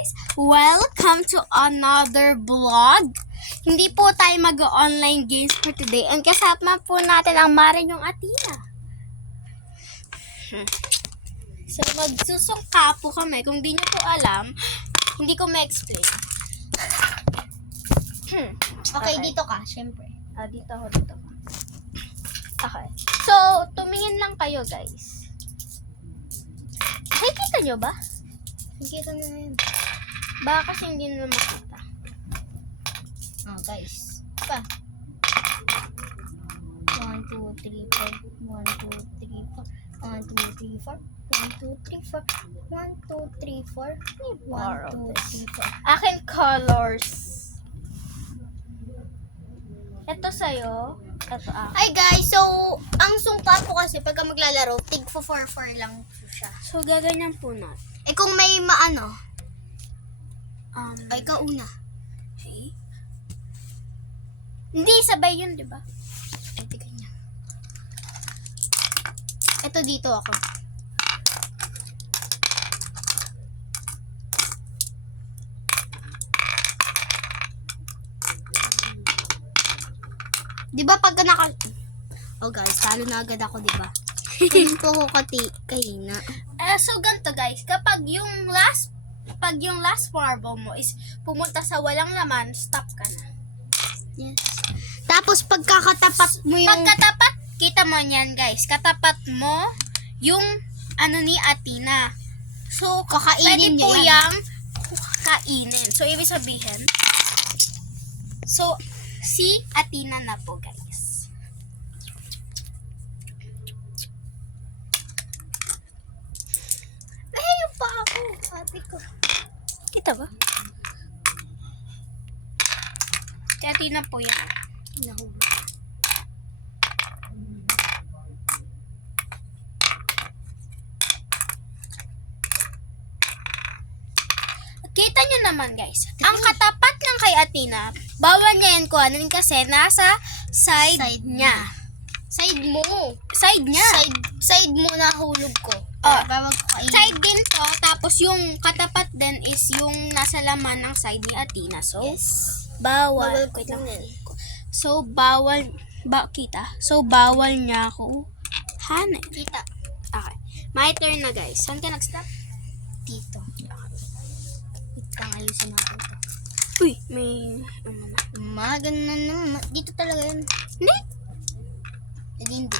guys! Welcome to another vlog. Hindi po tayo mag-online games for today. Ang kasama po natin ang Marinyong Athena. So magsusungka po kami. Kung di nyo po alam, hindi ko ma-explain. Okay, dito ka, syempre. Dito ako. Okay. So, tumingin lang kayo guys. Nakikita nyo ba? Nakikita na yun. Baka kasi hindi nyo makita. Guys. Pa. 1, 2, 3, 4. 1, 2, 3, 4. 1, 2, 3, 4. 1, 2, 3, 4. 1, 2, 3, 4. 1, 2, 3, 4. Akin colors. Ito sa'yo. Ito ako. Hi guys, so, ang sungka po kasi pagka maglalaro, tig 4-4 lang po siya. So, gaganyan po natin. Eh kung may maano, ay kauna. Okay. Hindi, sabay yun, di ba? Ito ganyan. Ito dito ako. Di ba pagka Oh guys, talo na agad ako, di ba? Hindi po ako kahina. So, ganito guys. Kapag yung last marble mo is pumunta sa walang laman, stop ka na. Yes. Tapos pagkakatapat mo yung... Pagkatapat, kita mo yan guys. Katapat mo yung ano ni Athena. So, Kakainin pwede niyo po yan. yang kainin. So, ibig sabihin, so, si Athena na po guys. Layo pa ako, ate ko. Kita ba? Si Athena po yan. Nahulog. Kita nyo naman guys, ang katapat ng kay Athena, bawal niya yan kuhanin kasi nasa side niya. Side mo. Side niya. Side mo na hulog ko. Ah. Bawag ko kainin. Side din to, tapos yung katapat din is yung nasa laman ng side ni Athena. So, Yes. bawal. Bawal ko Wait lang. kunin. So, bawal, kita? So, bawal niya ako hanin. Kita. Okay. My turn na guys. Saan ka nag-stop? Dito. Ito ang ayusin natin ito. Uy, may... Ganun naman. Dito talaga yun. Hindi. Hindi.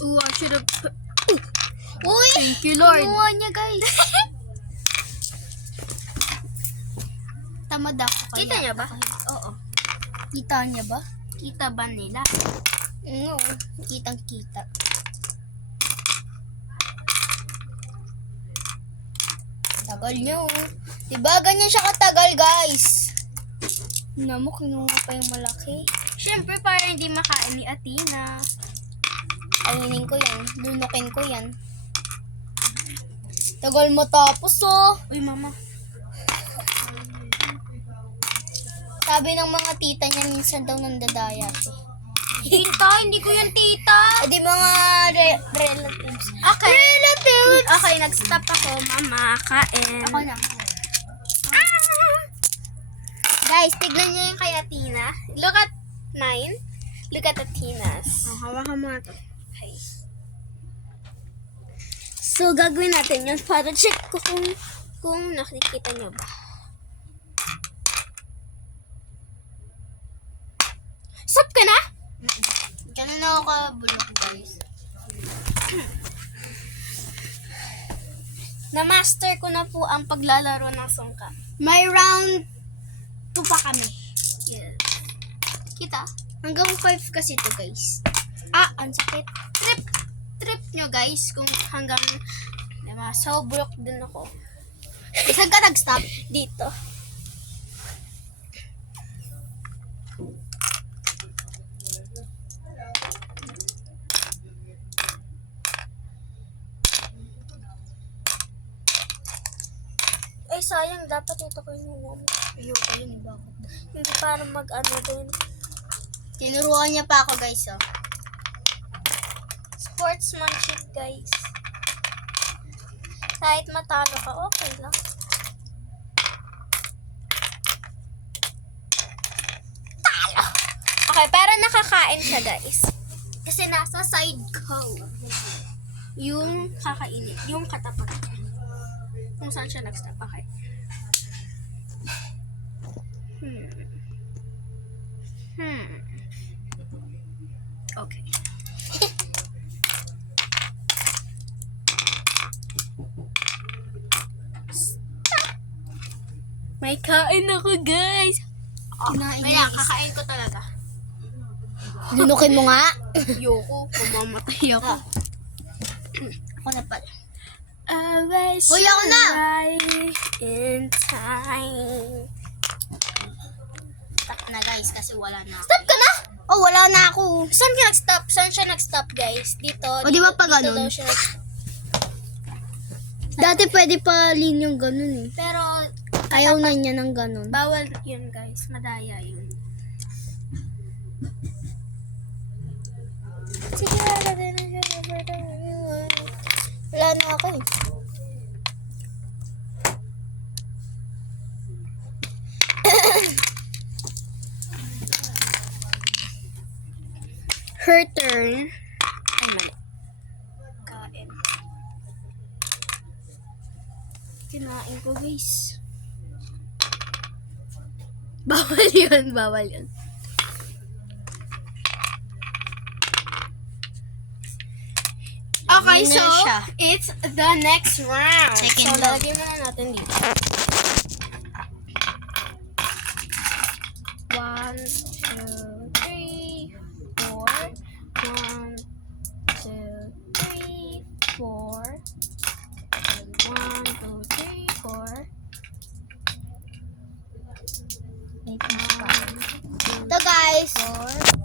I should have... Uy! Thank you, Lord. Kinuha niya, guys. Tamad ako kaya. Kita niya ba? Oo. Kita niya ba? Kita ba nila? Oo. Kitang kita. Tagal niya, oh. Diba ganyan siya katagal, guys? Namo, kinuha pa yung malaki. Siyempre, para hindi makain ni Athena. Ayunin ko yan. Lunukin ko yan. Tagal matapos, oh. Uy, mama. Sabi ng mga tita niya, minsan daw nandadaya siya. Tita, hindi ko yung tita. Di mga relatives. Okay. Relatives! Okay, nag-stop ako. Mama, kain. Ako na. Guys, tignan niyo yung kay Athena. Look at mine. Look at Athena's. Hawakan mo ito. Okay. So, gagawin natin yun para check ko kung nakikita niyo ba. Stop ka na? Ganun ako kabulok, guys. Na-master ko na po ang paglalaro ng sungka. May round 2 pa kami. Yes. Kita? Hanggang 5 kasi ito, guys. Ang sakit. Trip nyo guys kung hanggang diba, so broke din ako. Saan ka nag-stop? Dito. Ay sayang, dapat ito ko yung Ayoko yun, iba ako. hindi para mag-ano din. Tinuruan niya pa ako, guys, oh. Sportsmanship guys. Kahit matalo ka, okay lang. Okay, pero nakakain siya, guys. Kasi nasa side ko. Yung kakainin. Yung katapat. Kung saan siya nag-stop. Okay. Okay. May kain ako, guys. Kinain Kaya, kakain ko talaga. Nunukin mo nga. Yoko, kumamatay ako. Ako na pala. Always Uy, ako na! right in time. Stop na guys kasi wala na. Stop ka na? Oh, wala na ako. Saan ka nag-stop? Saan siya nag-stop, guys? Dito. O, di ba pa dito ganun? daw siya nag-stop. Dati pwede pa lin yung ganun eh. Pero, Ayaw na niya ng ganun. bawal yun, guys. Madaya yun. Sige, lalagay na siya. Wala na ako eh. Her turn. Ay, mali. Kain. Kinain ko, guys. Bawal yun, bawal yun. Okay, Winner so, siya. it's the next round. Second so, round. lalagyan muna natin dito. 1, 2, 3, 4. 1, 2, 3, 4. 1, 2, 3, 4. Ito guys,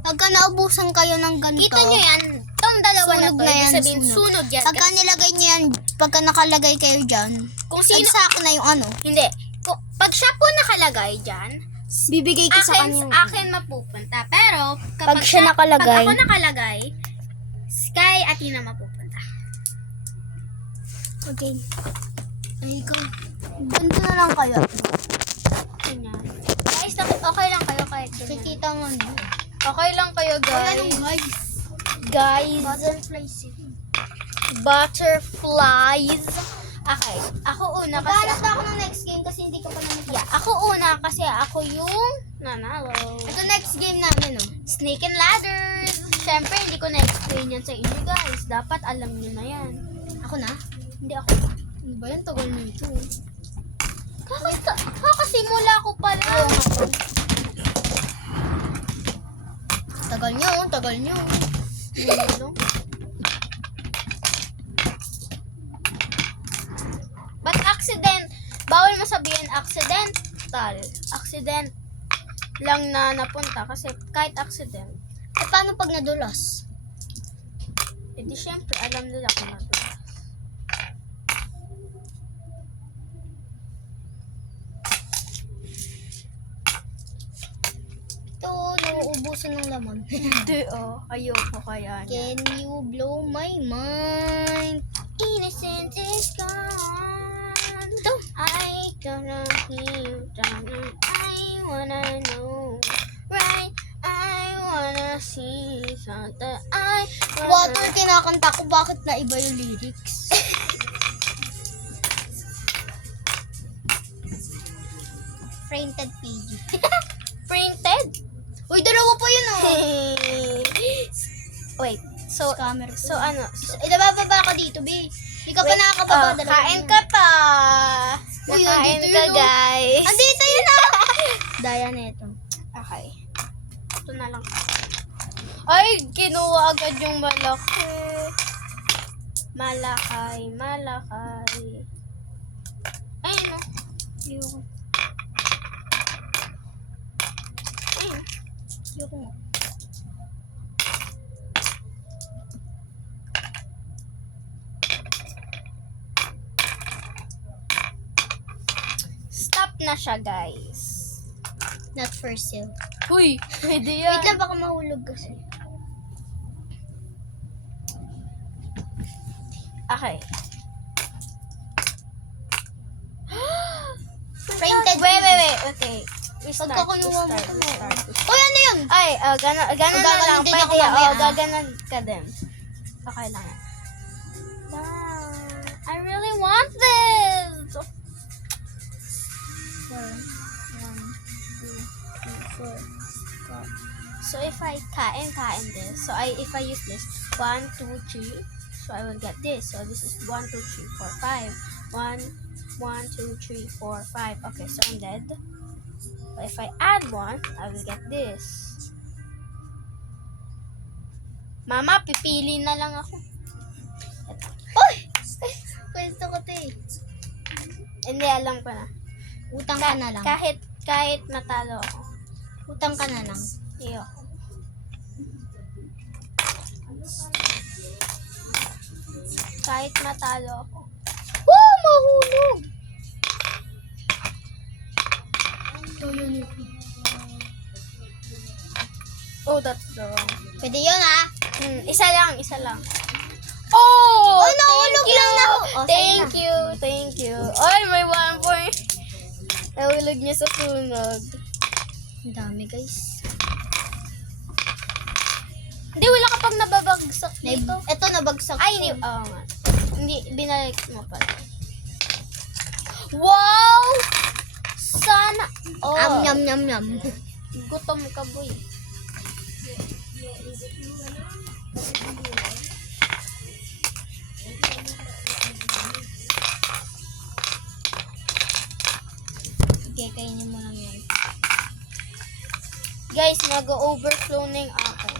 pagka naubusan kayo ng ganito, Kita nyo yan? Itong dalawa na Sunog to, na ibig yan, sabihin, sunog. sunog yan. pagka nilagay niyo yan, pagka nakalagay kayo dyan, Kung sino, nagsako na yung ano, hindi. Pag siya po nakalagay dyan, bibigay ko sa kanya yung akin mapupunta. Pero, kapag Pag siya nakalagay. pag ako nakalagay, Sky at Tina mapupunta. Okay. Ay, ikaw. Ganito na lang kayo. Ganyan. Guys, okay lang kayo kahit ganyan. Kikita nga nyo. Okay lang kayo, guys. guys? Guys, Butterflies eh. butterflies. Okay, ako una kasi. Maghanap na ako ng next game kasi hindi ko pa naman Yeah, ako una kasi ako yung nanalo. Ito next game namin, oh. Snake and ladders. Siyempre, hindi ko na-explain yan sa inyo, guys. Dapat alam niyo na yan. Ako na? Hindi ako. Ano ba yan? Tagal na ito. Kakasimula ko pala. Tagal nyo, tagal nyo. But bawal mo sabihin accidental. Accident lang na napunta kasi kahit accident, Eh, paano pag nadulas? edi syempre alam nila kung nadulas. Ito, nauubusan ng laman. Hindi ayoko kaya niya. Can you blow my mind? Innocence is gone. I gonna hear down. I wanna know. Right. I wanna see something. I Water kinakanta ko, bakit na iba yung lyrics? Printed PG. Printed. Uy, dalawa pa yun, oh. Wait. So, Scammer to. so ano? So, Nabababa ka dito, B. Hindi ka pa wait, nakakababa. dalawa kain yun. ka pa. Uy, Nakain andito ka, yun, oh. guys. Andito yun, oh. Daya na ito. Okay. Ito na lang. Ay, kinuha agad yung malaki. Malakay, malakay. Ayun o. Ayoko. Ayun. Ayoko nga. Stop na siya, guys. Not for sale. Uy, pwede yan. Wait lang, baka mahulog kasi. Okay. Printed Wait. Okay. Pagka kinuha mo ito, Uy, ano yun? Ay, gano'n na gaganon lang. din Pwede, ako mamaya, gaganon ka din. Okay lang yan. Wow, I really want this! 4, 1, 2, 3, 4, 5. So if I kain this, so if I use this, 1, 2, 3, so I will get this. So this is 1, 2, 3, 4, 5. 1, 2, 3, 4, 5. Okay, so I'm dead. But if I add 1, I will get this. Mama, pipili na lang ako. Uy! Pwesto ko ito eh. Hindi, alam ko na. Utang ka na lang. Kahit matalo ako. Utang ka na lang. Iyo. Kahit matalo ako. Woo! Mahulog! Ito yun ito. Oh, that's the wrong. Pwede yun ah. Isa lang. Oh! Oh, nahulog lang na ako. Oh, Thank you. Oy, may 1 point. Nahulog niya sa sunog. Ang dami guys. Hindi, wala ka pang nababagsak dito. Ito nabagsak Ay, ko. oo nga. Hindi, binalik mo pala. Wow! Sana. Oh. Yum. Gutom ka, boy. Okay, kainin mo lang yan. Guys, nag-overflow na yung akin.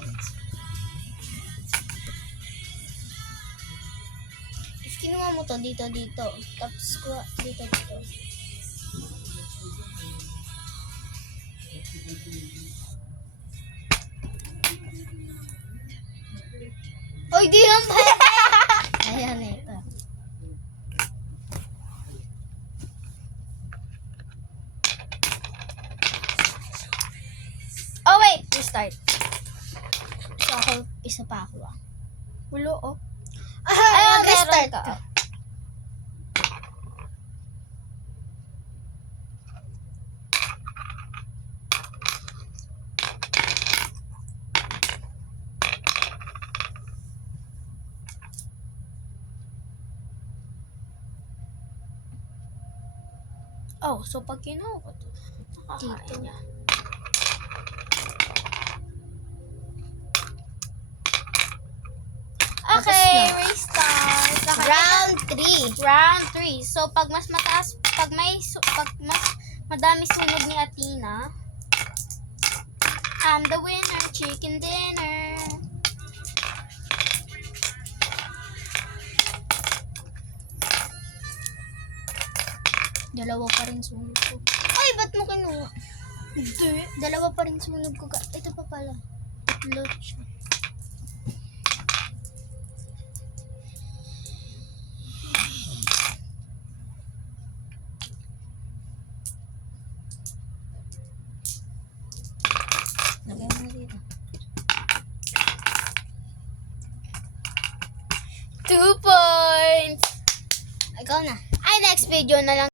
If kinuha mo to dito. Tapos kuha dito. Oy, di yan pa. Ayan, ito. Oh, wait. Restart. So, ako, isa pa ako ah. Ulo, oh. Ayun, meron restart ka. ka. Oh, so pag kinuha ko to, Dito. nakakain niya. Okay, restart. Round 3. Round 3. So, pag mas mataas, pag mas madami sunog ni Athena, I'm the winner, chicken dinner. Dalawa pa rin sunog ko. Ay, ba't mo kinuha? Hindi. Dalawa pa rin sunog ko. Ito pa pala. Tatlo siya. Lagay mo dito. 2 points. Ikaw na. Ay, next video na lang.